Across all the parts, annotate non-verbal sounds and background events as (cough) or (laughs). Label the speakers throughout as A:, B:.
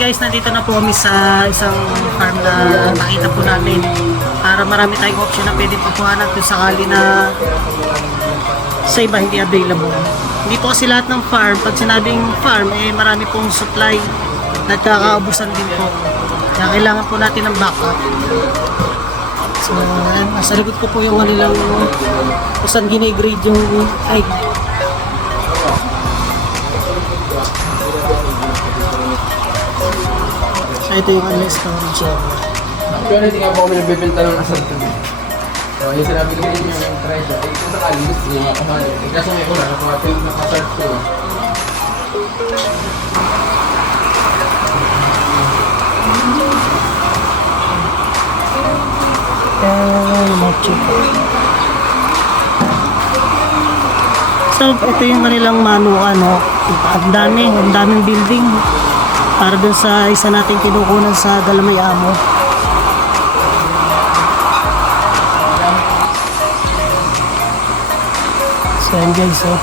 A: guys, nandito na po kami sa isang farm na nakita po namin. Para marami tayong option na pwede pagkuhanan kung sakali na sa iba hindi available. Hindi po kasi lahat ng farm, pag sinabing farm, eh marami pong supply. Nagkakaubusan din po. Kaya kailangan po natin ng backup. So, nasa likod ko po yung kanilang kung saan ginigrade yung egg. Ito yung kanilang storage area.
B: Pero hindi nga po kami nagbibenta ng asal to So, yung sinabi ko rin yung treasure, eh kung sakali gusto nyo makakamali. Eh kaso may una, nakapil nakasart ko.
A: Ayan, mochi po. So, ito yung kanilang manu, ano, ang dami, ang daming building. Para dun sa isa natin kinukunan sa Galamay Amo. So, yan guys, oh.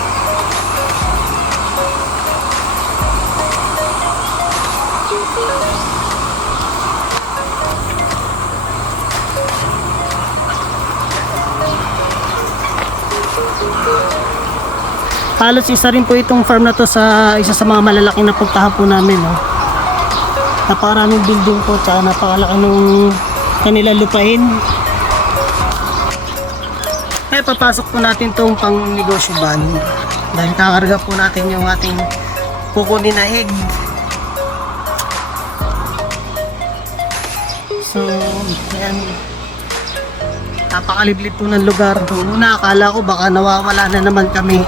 A: Halos isa rin po itong farm na to sa isa sa mga malalaking napuntahan po namin. No? Napakaraming building po tsaka napakalaki nung kanila lupain. Ay, papasok po natin tong pang negosyo van. Dahil kakarga po natin yung ating kukunin na egg. So, ayan. Napakaliblib po ng lugar. Nung una, akala ko baka nawawala na naman kami.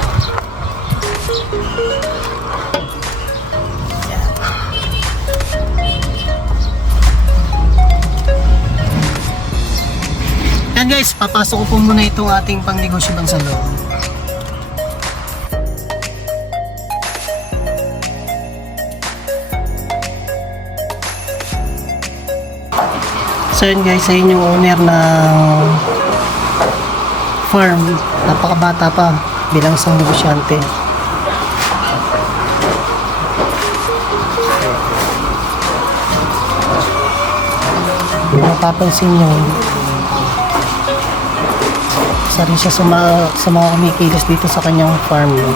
A: Guys, papasok ko po muna itong ating pangnegosyo bang sa loob. So yun guys, sa yung owner ng farm. Napakabata pa bilang isang negosyante. Mapapansin nyo, isa rin siya sa mga, sa mga kumikilos dito sa kanyang farm. No?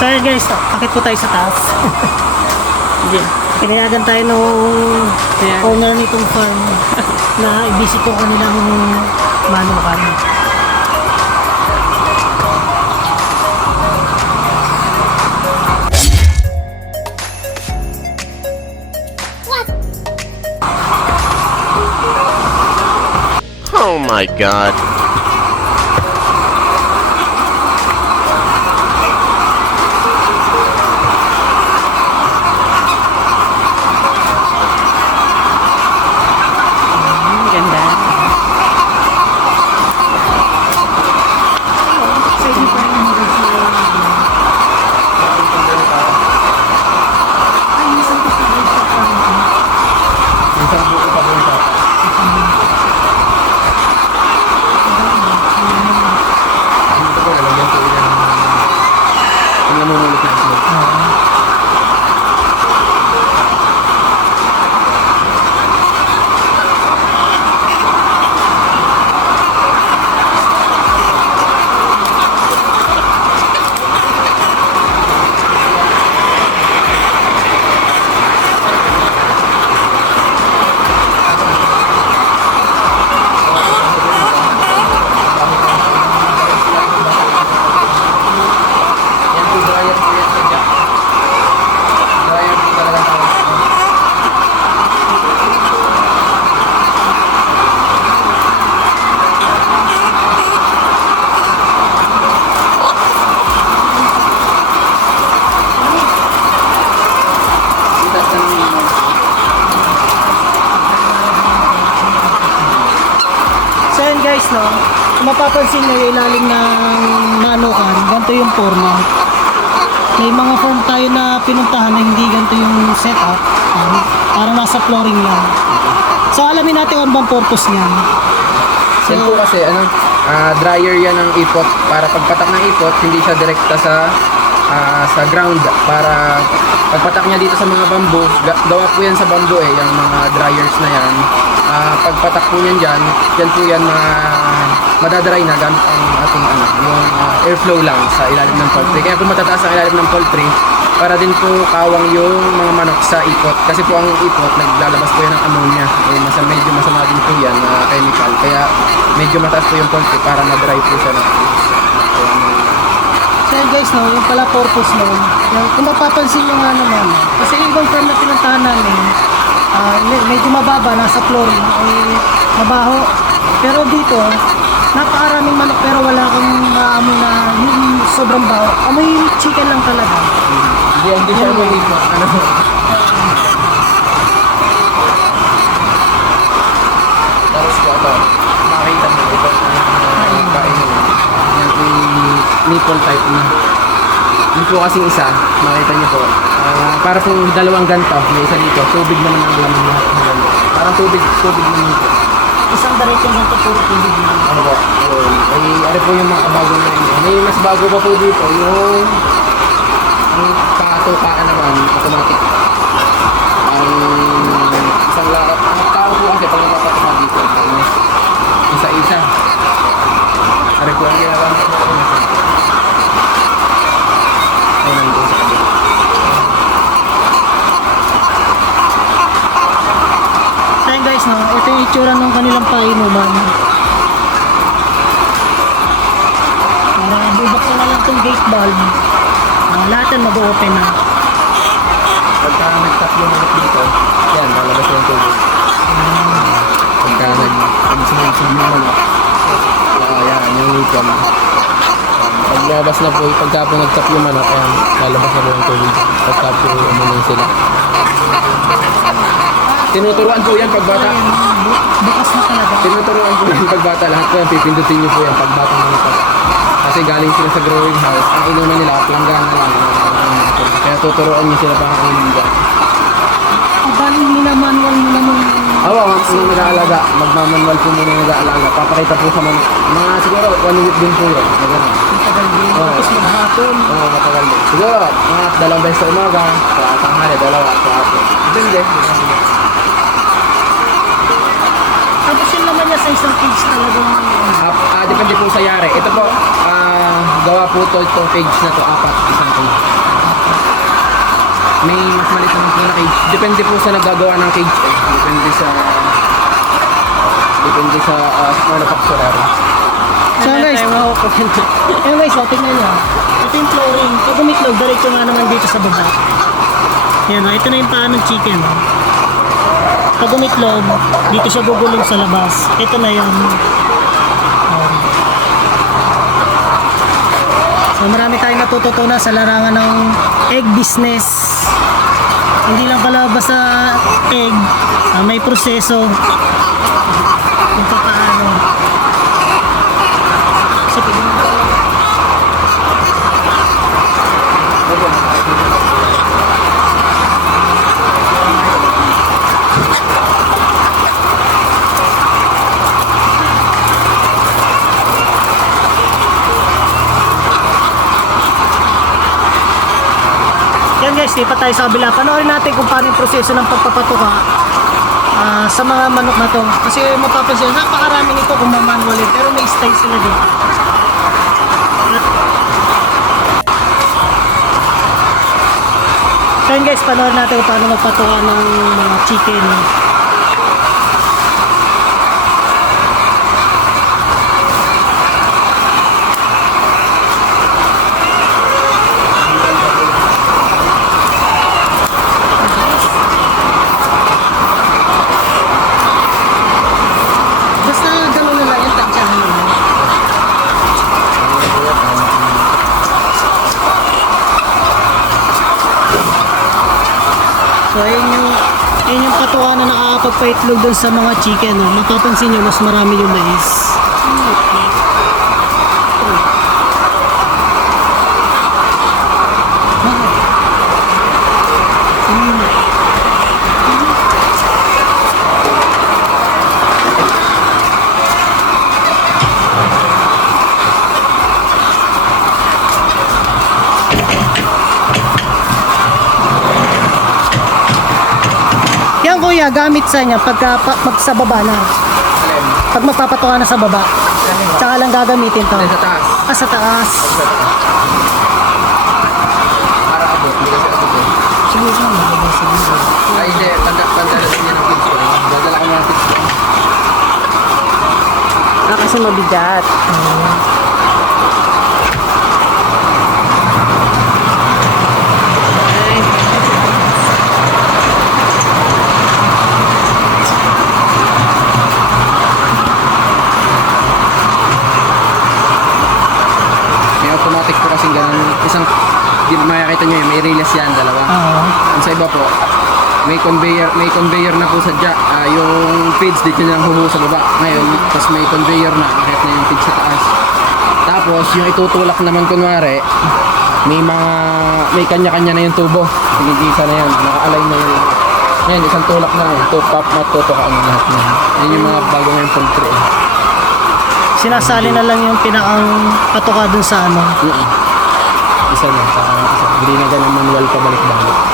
A: So yun guys, akit po tayo sa taas. (laughs)
C: Hindi.
A: Pinayagan tayo nung
C: Kaya,
A: owner nitong farm (laughs) na i-visit ko kanilang manukan.
D: Oh my god.
A: Mapapansin nyo ilalim ng manukan, ganito yung forma. May mga form tayo na pinuntahan na hindi ganito yung setup. Um, parang nasa flooring lang. So alamin natin ano bang purpose niyan. So,
B: Yan po kasi, ano, ah, dryer yan ng ipot. Para pagpatak ng ipot, hindi siya direkta sa ah, sa ground. Para pagpatak niya dito sa mga bamboo, ga- gawa po yan sa bamboo eh, yung mga dryers na yan. Ah, pagpatak po niyan dyan, yan po yan mga madadry na gamit ang ating ano, yung ah, airflow lang sa ilalim ng poultry. Kaya po matataas ang ilalim ng poultry para din po kawang yung mga manok sa ipot. Kasi po ang ipot, naglalabas po yan ng ammonia. Eh, masa, medyo masama din po yan na chemical. Kaya medyo mataas po yung poultry para ma-dry po siya. Na.
A: so guys, no, yung pala purpose no, yung, kung mapapansin nyo nga naman, kasi yung ibang firm na pinuntahan namin, me- medyo mababa, nasa flooring, eh, mabaho. Pero dito, napakaraming manok pero wala kang maamoy na yung sobrang baho. Amoy chicken lang talaga.
B: Hindi, hindi siya may ipot. Ano? Tapos po ito, makita mo ito. Ang kain mo. Yan yung nipple type na. Yun po kasing isa, makita niyo po. Ah, para pong dalawang ganto, may isa dito. Tubig naman ang laman lahat. Parang tubig, tubig naman po.
A: Isang diretso lang ito puro tubig lang.
B: Ano? Yun. Ay, ano po yung mga bago na yun. May mas bago pa po dito, yung ang katukaan naman, automatic. Ang isang lakad, ang tao po kasi pag napapatama dito, mas isa-isa. Ano po ang ginagamit na ano? Ay, nandun sa kabila.
A: So yun guys, no, ito yung itsura ng kanilang painuman. Para bubuksan na lang itong gate valve. Uh, lahat yan mag-open na.
B: Pagka nag-tap yung manok dito, yan, lalabas yung tubig. Pagka nag-sumsum yung manok, ah, yan, yung ngipon. Pag labas na po, pagka po nag-tap yung manok, yan, lalabas na po yung tubig. Pagka po umunin sila. Tinuturuan po yan pagbata.
A: Bukas na talaga.
B: Tinuturuan po yan pagbata. Lahat po yan, pipindutin nyo po yan pagbata ng ito. Kasi galing sila sa growing house, ang inuman nila, planggana lang. Kaya tuturuan nyo sila para inuman dyan.
A: Bali, minamanual mo naman
B: Oo, oh, kung nag-aalaga, magmamanual po muna nag-aalaga. Papakita po sa mga, mga siguro, one week din po yun. Na ganun.
A: tagal din. Tapos maghapon.
B: Oo, matagal din. Siguro, mga dalawang beses sa umaga, sa tanghali, dalawa, sa hapon. Depende.
A: Tapos yun naman niya sa isang cage talagang
B: Ah, ah, depende po sa yari. Ito po, ah, gawa po to itong cage na to, apat, isang cage. May mas maliit naman po na cage. Depende po sa naggagawa ng cage. Eh. Depende sa... Depende sa uh, manufacturer.
A: So guys, Ayun guys, oh, tingnan nyo. Ito yung flooring. Pag umitlog, diretso nga naman dito sa baba. Yan, oh, ito na yung paa ng chicken. Oh. Pag umitlog, dito siya gugulong sa labas. Ito na yun. Um, so marami tayong natututunan sa larangan ng egg business. Hindi lang pala basta egg, ah, may proseso kung Pa tayo sa kabila. Panoorin natin kung paano yung proseso ng pagpapatuka ah, sa mga manok na to. Kasi mapapansin, napakarami nito kung mamanualin. Pero may style sila dito. So guys, panoorin natin kung paano magpatuka ng mga chicken. Basta gano'n na lang yung tansyahan mo. So ayun yung patuwa na nakakapagpa-itlog dun sa mga chicken. No? Mapapansin nyo, mas marami yung mais. Kuya, gamit sa niya pagka pa, pag sa baba na. Pag magpapatuka na sa baba. Tsaka lang gagamitin to.
B: Sa taas?
A: Ah, sa taas.
B: Para abot, hindi kasi abot.
A: Sige, sige. sige, sige.
B: Ay, hindi. Din yan ng ko. Dadala ko ng kids ko.
C: Ah, kasi mabigat.
B: May nyo yun, may release yan, dalawa.
A: Oo.
B: Ang sa iba po, may conveyor, may conveyor na po sa jack. Ah, yung feeds dito na lang humuho sa baba. Ngayon, tapos may conveyor na, kahit na yung feeds sa taas. Tapos, yung itutulak naman kunwari, may mga, may kanya-kanya na yung tubo. Pinigisa na yan, naka-align na yun. Ngayon, isang tulak na yun. Two pop, matutukaan na lahat na. Yan yung mga bago ngayong poultry.
A: Sinasali na lang yung pinakang patuka dun sa ano.
B: Mm-mm. Isa na, sa. Hindi na ganun manual pabalik-balik.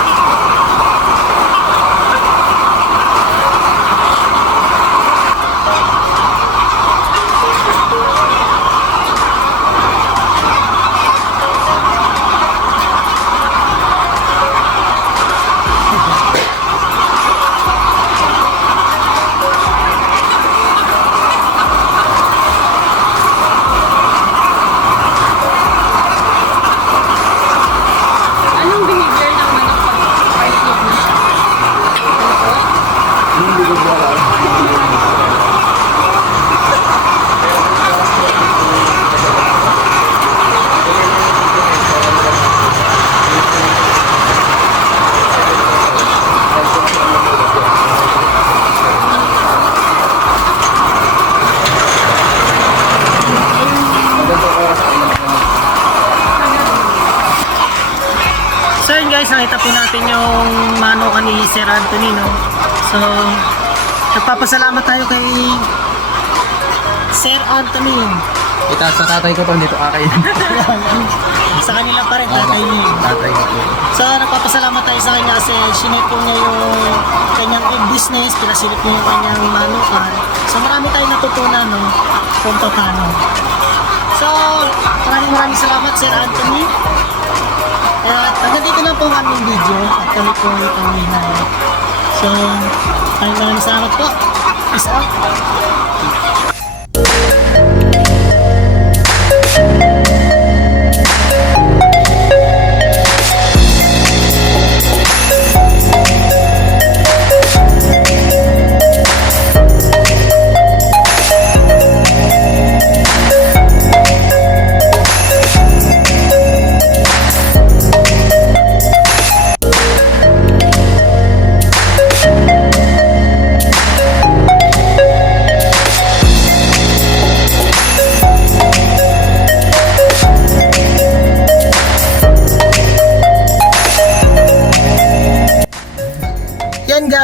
A: Natin yung manukan ni Sir Anthony, no? So, nagpapasalamat tayo kay Sir Anthony.
B: Ita sa tatay ko to, hindi to akin. (laughs)
A: sa kanila pa rin, tatay niya.
B: tatay ko.
A: So, nagpapasalamat tayo sa kanya kasi sinet po niya yung kanyang business, pinasilip niya yung kanyang manukan. So, marami tayong natutunan, no? Kung paano. So, maraming maraming salamat, Sir Anthony. At hanggang dito lang po aming video at kami po ay pauwi na. So, maraming maraming salamat po. Peace out.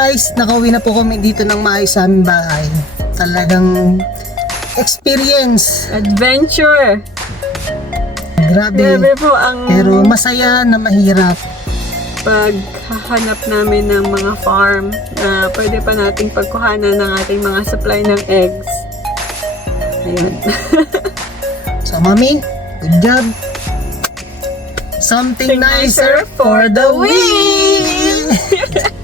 A: Guys, nakauwi na po kami dito ng maayos sa aming bahay. Talagang experience.
C: Adventure!
A: Grabe.
C: Grabe po ang
A: Pero masaya na mahirap.
C: paghahanap namin ng mga farm na pwede pa nating pagkuhanan ng ating mga supply ng eggs. Ayun. (laughs)
A: So, mami, good job. Something nicer
C: nicer
A: for
C: the
A: week. (laughs)